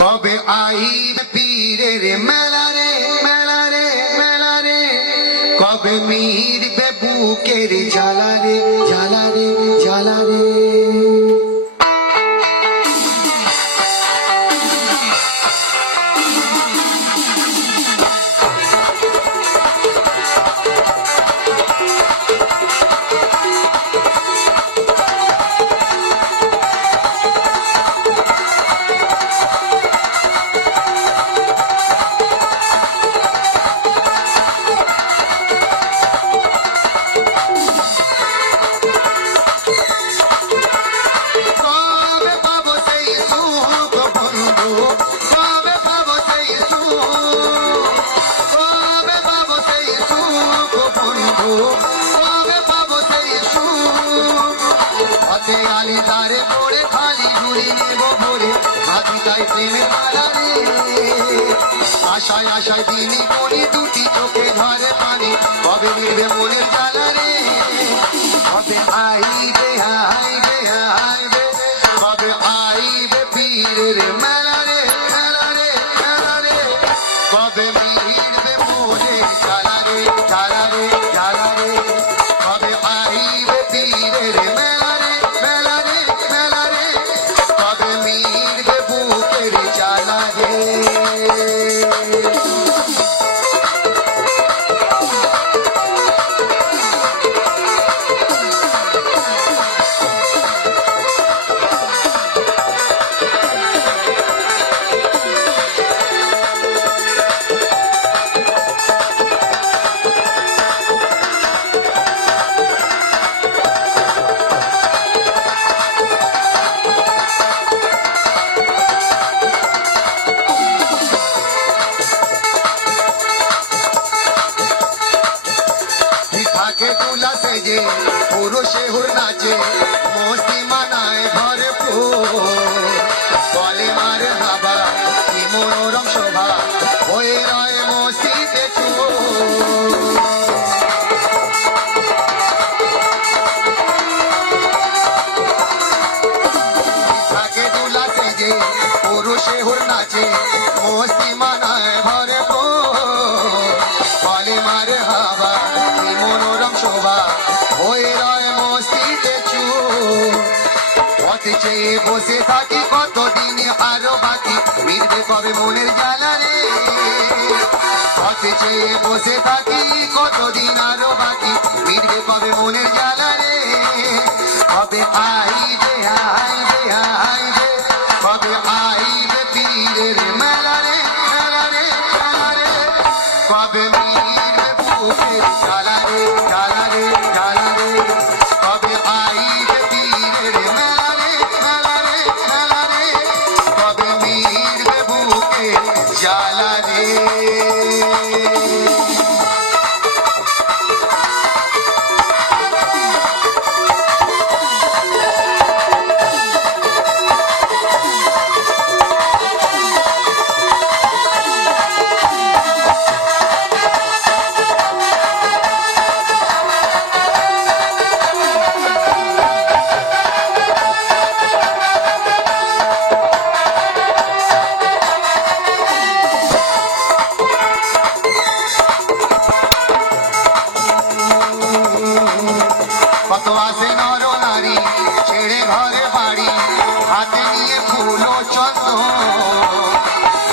কবে আইবে পীরের মেলা রে মেলা রে মেলা রে, কবে মিটবে বুকের জ্বালা রে জ্বালা রে জ্বালা রে। আশায় আশায় দিনই মনি দুটি চোখে ধরে পানি, কবে মিলবে মনের জ্বালা রে, কবে আইবে আইবে আইবে, কবে আইবে পীরের মেলা রে মেলা রে মেলা রে, কবে মিলবে মনের জ্বালা রে জ্বালা রে জ্বালা রে, কবে আইবে পীরের মেলা রে মেলা রে মেলা রে, কবে মিলবে বুকের জ্বালা রে। পুরুষে হুর নাচে মস্তি মানায় ভরপুর, বলে মার হাবা কি মনোরম শোভা, হয়ে রয় মস্তিতে থাকে দুলা সেজে পুরুষে হুর নাচে মস্তি মানায় ভরপুর, বলে মার হাবা কি মনোরম শোভা, হয়ে রয় মস্তিতে চুর। পথে চেয়ে বসে থাকি কতদিন আরো বাকি, মিটবে কবে মনের জ্বালা রে, পথে চেয়ে বসে থাকি কতদিন আরো বাকি, মিটবে কবে মনের জ্বালা রে, কবে আইবে আইবে আইবে, কবে আইবে পীরের মেলা রে মেলা রে মেলা রে, কবে মিটবে বুকের জ্বালা রে জ্বালা রে জ্বালা রে, কবে আইবে পীরের মেলা রে মেলা রে মেলা রে, কবে মিটবে বুকের জ্বালা রে। কত আসে নর নারী ছেড়ে ঘরে বাড়ি, হাতে নিয়ে ফুল চন্দন,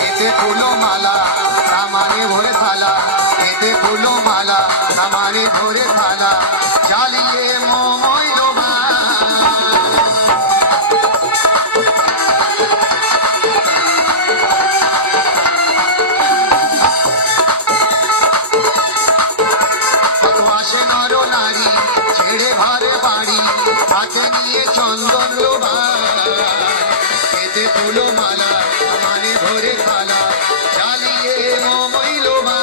এতে ফুলো মালা সামানে ভরে থালা, এতে ফুলো মালা সামানে ধরে থালা, চালিয়ে মোময় লোভা ছেড়ে ঘরে বাড়ি, হাতে নিয়ে চন্দন লোভা, এতে ফুলো মালা মানে ধরে থালা, চালিয়ে মোমই লোভা,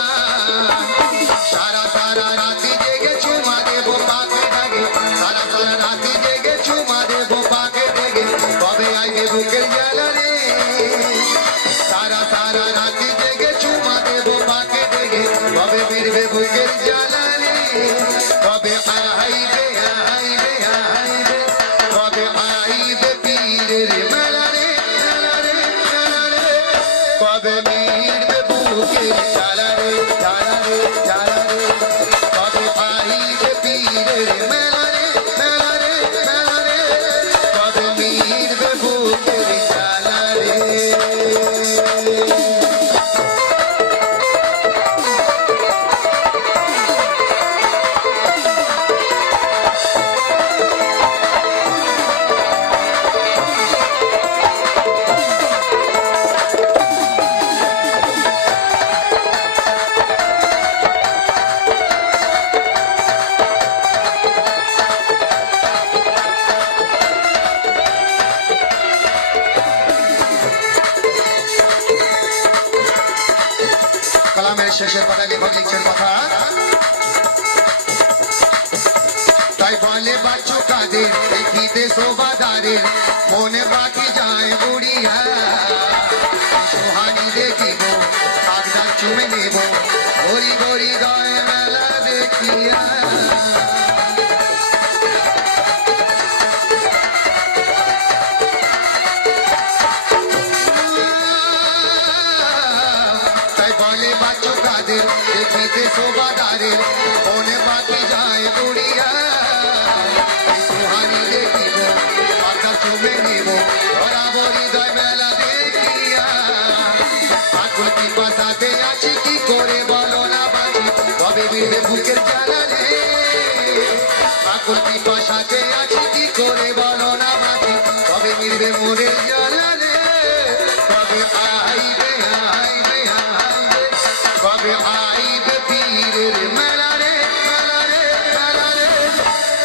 সারা সারা রাতি জেগে চুমা দেবো পাকে ডাকে, সারা সারা রাতি জেগে চুমা দেবো পাকে ডেকে, কবে আইবে বুকের জ্বালা রে, সারা সারা রাতি জেগে চুমা দেবো পাকে ডেকে, কবে ফিরবে বুকের জ্বালা রে, কবে আইবে আইবে আইবে, কবে আইবে পীরের মেলা রে মেলা রে মেলা রে, কবে মিটবে বুকের জ্বালা রে জ্বালা রে জ্বালা রে কবে আইবে পীরের মেলা রে মেলা রে মেলা রে কবে মিটবে বুকের জ্বালা রে কালামের শেষের কথা লেখক লিখছেন কথা তাই বলে বাচ্চো কাদের দেখিতে শোভাদারের মনে বাকি যায় বুড়িয়া সোহানি দেখিব আগদার চুমে নেব গড়ি গড়ি দয় মেলা দেখিয়া তাই বলে বাচ্চো কাদের দেখিতে শোভাদারের মনে বাকি যায় বুড়িয়া সোহানি দেখিব আগদার চুমে নেব বরাবরই দয় মেলা দেখিয়া আকুল কি বাসাতে আছি কি করে বলো না বাঁচি কবে মিলবে বুকের জ্বালা রে আকুল কি বাসাতে আছি কি করে বলো না বাঁচি কবে মিলবে মোরের জ্বালা রে কবে আইবে আইবে আইবে কবে আইবে পীরের মেলা রে মেলা রে মেলা রে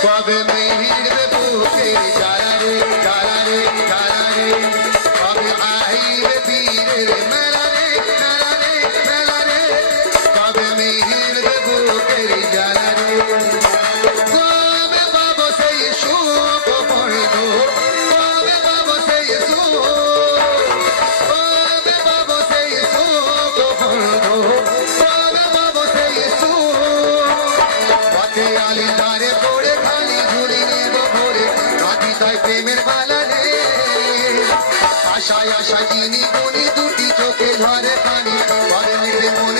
কবে মিলবে বুকের জ্বালা রে জ্বালা রে জ্বালা রে কবে আইবে পীরের মেলা রে মেলা রে মেলা রে কবে মিলবে বুকের জ্বালা রে কবে পাবো সেই সুখ পড়ব কবে পাবো সেই সুখ কবে পাবো সেই সুখ পড়ব কবে পাবো সেই সুখ পথে আলি ধারে পড়ে খালি ঝুলি নেব ভরে রাতি তাই প্রেমের বালা রে আশায় আশা যিনি গুনি দুটি চোখে ঝরে পানি ঘরে মিলবে মনে